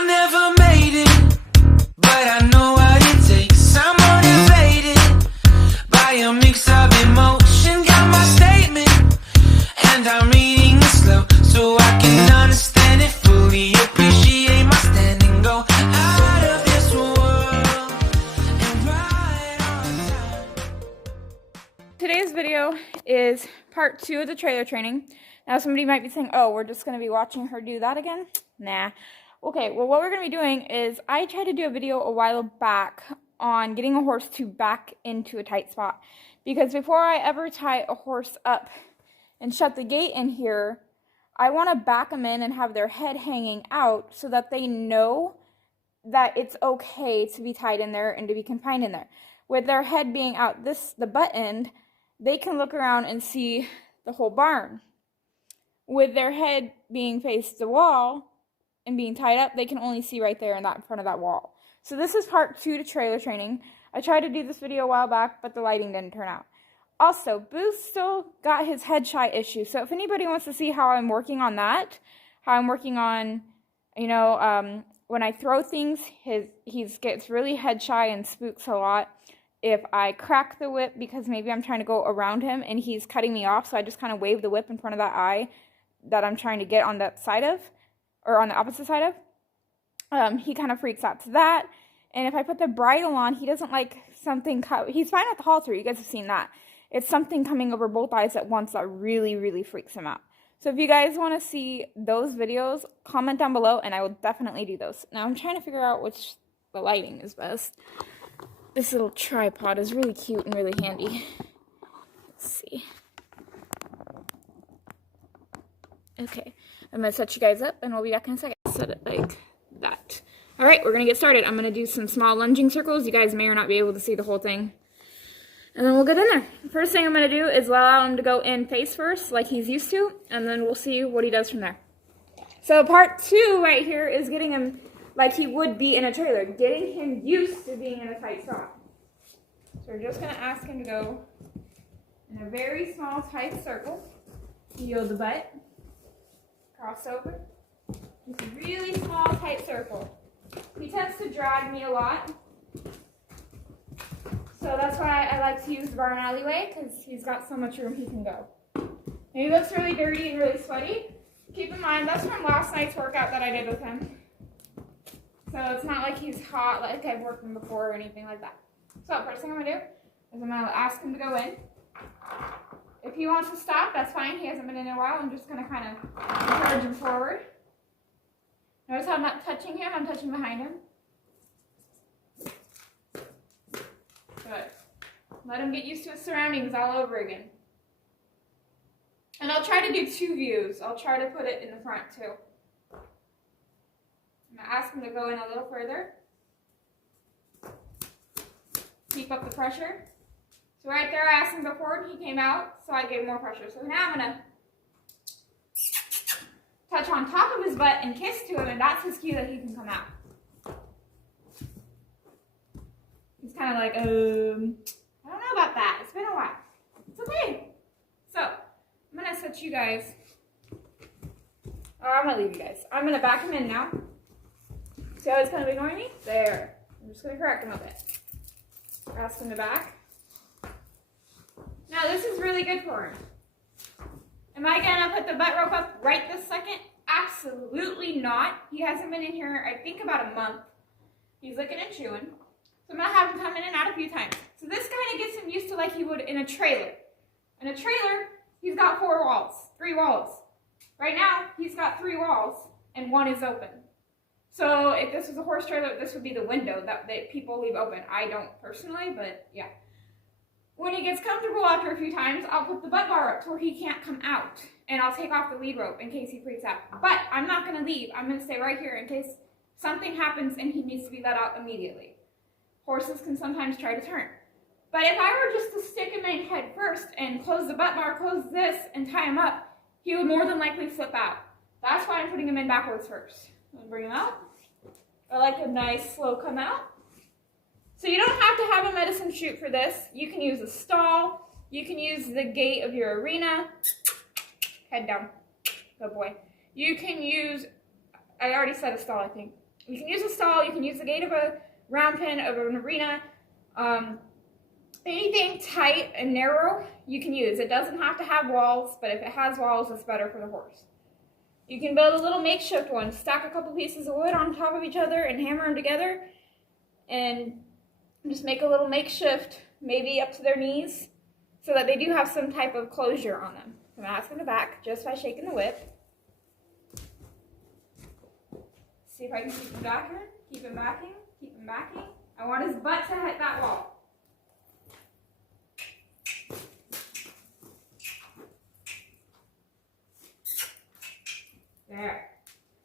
I never made it, but I know what it takes. I'm motivated by a mix of emotion. Got my statement, and I'm reading it slow so I can understand it fully. Appreciate my standing, go out of this world and ride on time. Today's video is part 2 of the trailer training. Now somebody might be saying, oh, we're just going to be watching her do that again? Nah. Okay, well what we're going to be doing is I tried to do a video a while back on getting a horse to back into a tight spot. Because before I ever tie a horse up and shut the gate in here, I want to back them in and have their head hanging out so that they know that it's okay to be tied in there and to be confined in there. With their head being out the butt end, they can look around and see the whole barn. With their head being faced the wall and being tied up, they can only see right there in front of that wall. So this is part 2 to trailer training. I tried to do this video a while back, but the lighting didn't turn out. Also, Booth still got his head shy issue. So if anybody wants to see how I'm working on that, how I'm working on, when I throw things, he gets really head shy and spooks a lot. If I crack the whip because maybe I'm trying to go around him and he's cutting me off, so I just kind of wave the whip in front of that eye that I'm trying to get on that side of, or on the opposite side of, he kind of freaks out to that. And if I put the bridle on, he doesn't like something he's fine at the halter, you guys have seen that. It's something coming over both eyes at once that really, really freaks him out. So if you guys want to see those videos, comment down below and I will definitely do those. Now I'm trying to figure out which the lighting is best. This little tripod is really cute and really handy. Let's see. Okay, I'm going to set you guys up and we'll be back in a second. Set it like that. Alright, we're going to get started. I'm going to do some small lunging circles. You guys may or not be able to see the whole thing. And then we'll get in there. The first thing I'm going to do is allow him to go in face first, like he's used to, and then we'll see what he does from there. So part 2 right here is getting him like he would be in a trailer, getting him used to being in a tight spot. So we're just going to ask him to go in a very small, tight circle. Yield the butt. Cross over. Just a really small, tight circle. He tends to drag me a lot. So that's why I like to use the barn alleyway, because he's got so much room he can go. And he looks really dirty and really sweaty. Keep in mind, that's from last night's workout that I did with him. So it's not like he's hot like I've worked him before or anything like that. So first thing I'm going to do is I'm going to ask him to go in. If he wants to stop, that's fine. He hasn't been in a while. I'm just going to kind of encourage him forward. Notice how I'm not touching him. I'm touching behind him. Good. Let him get used to his surroundings all over again. And I'll try to do 2 views. I'll try to put it in the front too. I'm going to ask him to go in a little further. Keep up the pressure. So right there I asked him to go forward, he came out, so I gave more pressure. So now I'm going to touch on top of his butt and kiss to him, and that's his cue that he can come out. He's kind of like, I don't know about that. It's been a while. It's okay. So, I'm going to set you guys, or I'm going to leave you guys. I'm going to back him in now. See how he's kind of ignoring me? There. I'm just going to correct him a bit. Ask him to back. Now, this is really good for him. Am I going to put the butt rope up right this second? Absolutely not. He hasn't been in here, I think, about a month. He's licking and chewing. So I'm going to have him come in and out a few times. So this kind of gets him used to like he would in a trailer. In a trailer, he's got 3 walls. Right now, he's got 3 walls, and 1 is open. So if this was a horse trailer, this would be the window that people leave open. I don't personally, but yeah. When he gets comfortable after a few times, I'll put the butt bar up to where he can't come out. And I'll take off the lead rope in case he freaks out. But I'm not going to leave. I'm going to stay right here in case something happens and he needs to be let out immediately. Horses can sometimes try to turn. But if I were just to stick him in head first and close the butt bar, close this, and tie him up, he would more than likely flip out. That's why I'm putting him in backwards first. I'm going to bring him out. I like a nice slow come out. So you don't have to have a medicine chute for this. You can use a stall. You can use the gate of your arena. Head down. Good boy. You can use, I already said a stall, I think. You can use a stall, you can use the gate of a round pen, of an arena, anything tight and narrow you can use. It doesn't have to have walls, but if it has walls, it's better for the horse. You can build a little makeshift one, stack a couple pieces of wood on top of each other and hammer them together and just make a little makeshift, maybe up to their knees, so that they do have some type of closure on them. I'm going to ask them to back just by shaking the whip. See if I can keep him backing, keep him backing, keep him backing. I want his butt to hit that wall. There.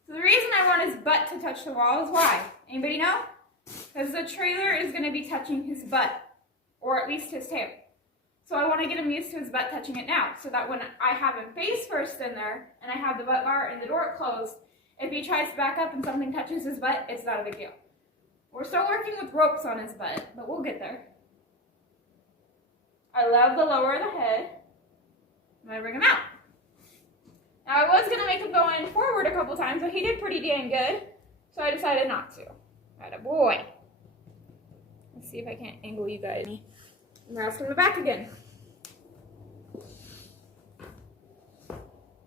So the reason I want his butt to touch the wall is why? Anybody know? Because the trailer is going to be touching his butt, or at least his tail. So I want to get him used to his butt touching it now, so that when I have him face first in there, and I have the butt bar and the door closed, if he tries to back up and something touches his butt, it's not a big deal. We're still working with ropes on his butt, but we'll get there. I love the lower of the head. I'm going to bring him out. Now, I was going to make him go in forward a couple times, but he did pretty dang good, so I decided not to. Attaboy. Let's see if I can't angle you guys. I'm asking him back again.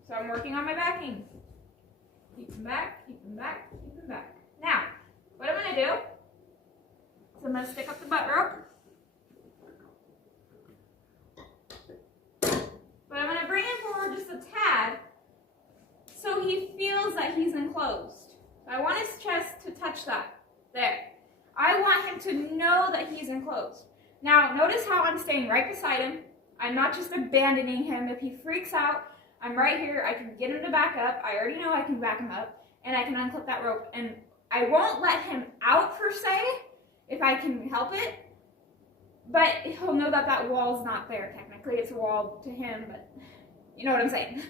So I'm working on my backing. Keep him back, keep him back, keep him back. Now, what I'm going to do is I'm going to stick up the butt rope. But I'm going to bring him forward just a tad so he feels that he's enclosed. So I want his chest to touch that. There. I want him to know that he's enclosed. Now, notice how I'm staying right beside him. I'm not just abandoning him. If he freaks out, I'm right here. I can get him to back up. I already know I can back him up. And I can unclip that rope. And I won't let him out, per se, if I can help it. But he'll know that that wall's not there, technically. It's a wall to him, but you know what I'm saying.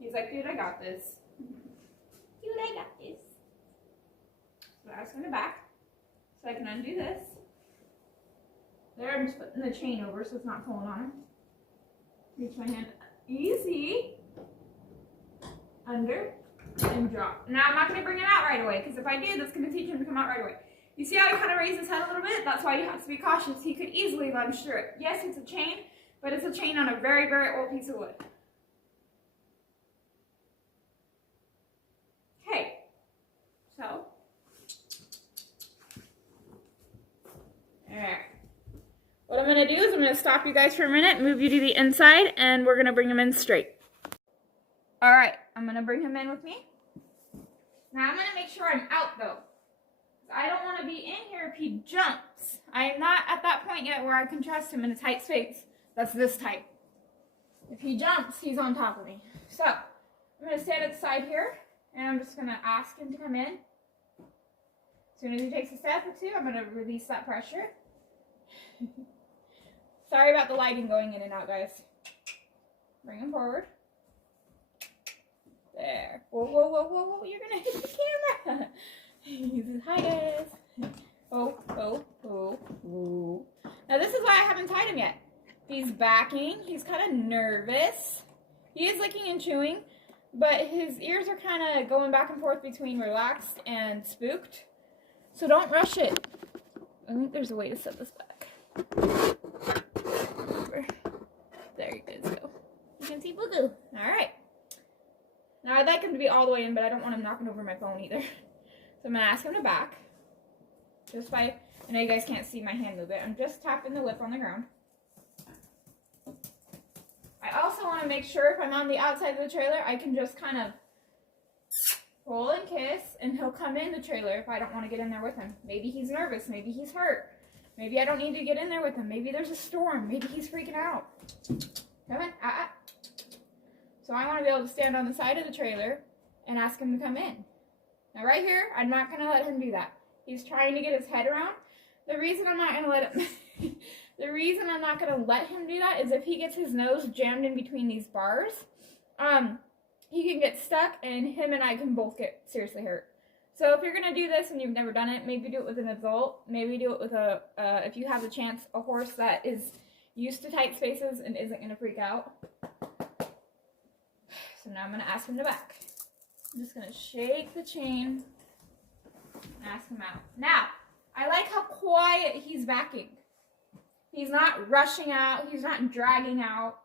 He's like, dude, I got this. Dude, I got this. So I was going to back. So I can undo this. There, I'm just putting the chain over so it's not pulling on him. Reach my hand easy. Under. And drop. Now I'm not going to bring it out right away, because if I do, that's going to teach him to come out right away. You see how he kind of raised his head a little bit? That's why you have to be cautious. He could easily lunge through it. Yes, it's a chain, but it's a chain on a very, very old piece of wood. Okay. So. Alright. What I'm going to do is I'm going to stop you guys for a minute, move you to the inside, and we're going to bring him in straight. Alright, I'm going to bring him in with me. Now I'm going to make sure I'm out though. I don't want to be in here if he jumps. I am not at that point yet where I can trust him in a tight space that's this tight. If he jumps, he's on top of me. So, I'm going to stand at the side here, and I'm just going to ask him to come in. As soon as he takes a step or two, I'm going to release that pressure. Sorry about the lighting going in and out, guys. Bring him forward. There. Whoa, whoa, whoa, whoa, whoa. You're going to hit the camera. He says, hi, guys. Oh, oh, oh, oh. Now, this is why I haven't tied him yet. He's backing. He's kind of nervous. He is licking and chewing, but his ears are kind of going back and forth between relaxed and spooked. So don't rush it. I think there's a way to set this back. There you guys go. You can see Boo-Goo. All right. Now, I'd like him to be all the way in, but I don't want him knocking over my phone either. So I'm going to ask him to back. Just by, I know you guys can't see my hand move it. I'm just tapping the whip on the ground. I also want to make sure if I'm on the outside of the trailer, I can just kind of pull and kiss, and he'll come in the trailer if I don't want to get in there with him. Maybe he's nervous. Maybe he's hurt. Maybe I don't need to get in there with him. Maybe there's a storm. Maybe he's freaking out. Come on. So I want to be able to stand on the side of the trailer and ask him to come in. Now right here, I'm not going to let him do that. He's trying to get his head around. The reason I'm not going to let him do that is if he gets his nose jammed in between these bars, he can get stuck and him and I can both get seriously hurt. So if you're going to do this and you've never done it, maybe do it with an adult. Maybe do it with if you have the chance, a horse that is used to tight spaces and isn't going to freak out. So now I'm going to ask him to back. I'm just going to shake the chain and ask him out. Now, I like how quiet he's backing. He's not rushing out. He's not dragging out.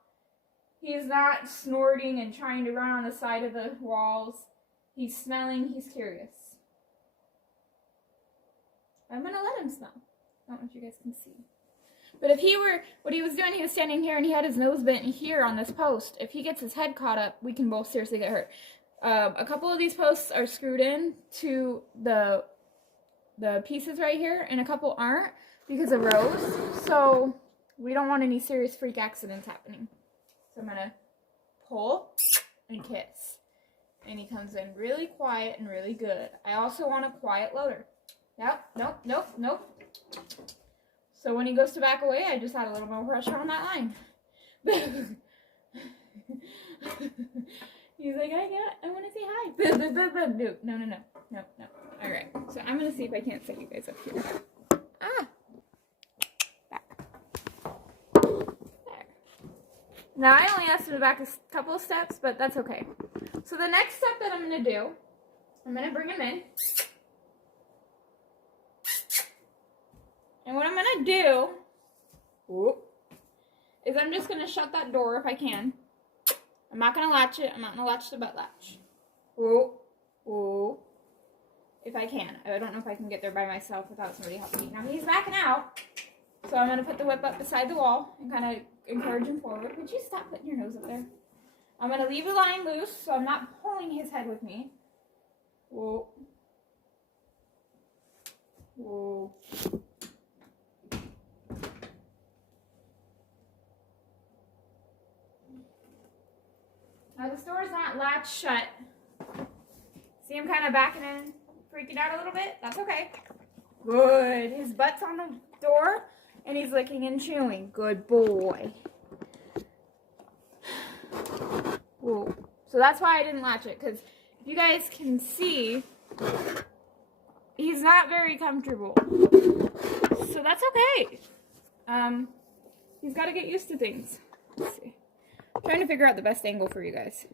He's not snorting and trying to run on the side of the walls. He's smelling. He's curious. I'm going to let him smell. I don't know if you guys can see. But if he were, what he was doing, he was standing here and he had his nose bent here on this post. If he gets his head caught up, we can both seriously get hurt. A couple of these posts are screwed in to the pieces right here, and a couple aren't because of Rose. So we don't want any serious freak accidents happening. So I'm going to pull and kiss. And he comes in really quiet and really good. I also want a quiet loader. Nope, nope, nope, nope. So when he goes to back away, I just add a little more pressure on that line. He's like, I want to say hi. No. All right, so I'm going to see if I can't set you guys up here. Back. There. Now, I only asked him to back a couple of steps, but that's okay. So the next step that I'm going to do, I'm going to bring him in. And what I'm going to do is I'm just going to shut that door if I can. I'm not going to latch it. I'm not going to latch the butt latch. If I can. I don't know if I can get there by myself without somebody helping me. Now he's backing out. So I'm going to put the whip up beside the wall and kind of encourage him forward. Would you stop putting your nose up there? I'm going to leave the line loose so I'm not pulling his head with me. Whoa. Now this door is not latched shut. See him kind of backing in, freaking out a little bit? That's okay. Good. His butt's on the door and he's licking and chewing. Good boy. Whoa. So that's why I didn't latch it, because if you guys can see, he's not very comfortable. So that's okay. He's got to get used to things. Let's see. I'm trying to figure out the best angle for you guys.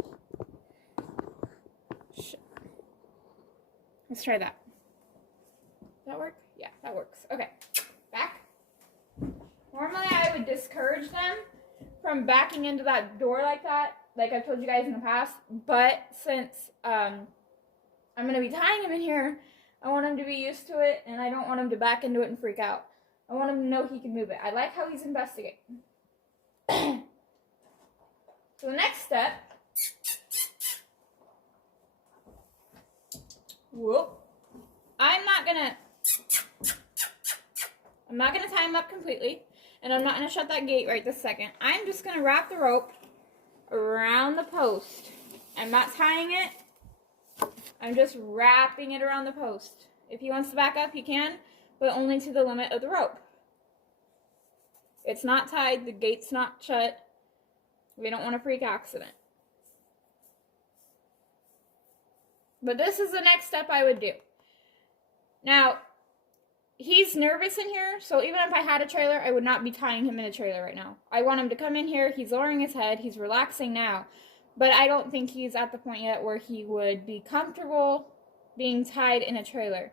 Let's try that. Does that work? Yeah, that works. Okay, back. Normally I would discourage them from backing into that door like that, like I've told you guys in the past, but since I'm going to be tying him in here, I want him to be used to it, and I don't want him to back into it and freak out. I want him to know he can move it. I like how he's investigating. So the next step, I'm not gonna tie him up completely, and I'm not gonna shut that gate right this second. I'm just gonna wrap the rope around the post. I'm not tying it. I'm just wrapping it around the post. If he wants to back up, he can, but only to the limit of the rope. It's not tied. The gate's not shut. We don't want a freak accident. But this is the next step I would do. Now, he's nervous in here, so even if I had a trailer, I would not be tying him in a trailer right now. I want him to come in here. He's lowering his head. He's relaxing now. But I don't think he's at the point yet where he would be comfortable being tied in a trailer.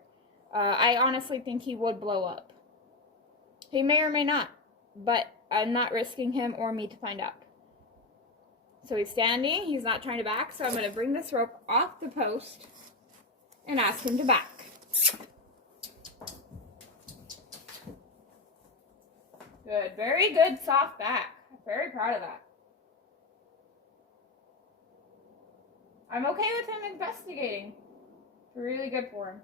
I honestly think he would blow up. He may or may not, but I'm not risking him or me to find out. So he's standing, he's not trying to back, so I'm going to bring this rope off the post and ask him to back. Good, very good soft back. I'm very proud of that. I'm okay with him investigating. It's really good for him.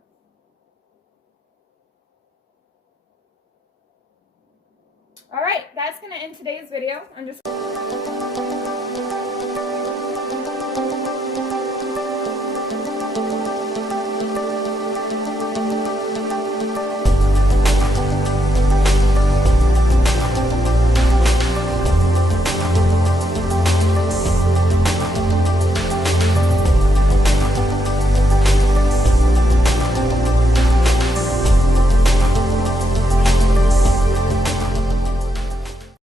Alright, that's going to end today's video. I'm just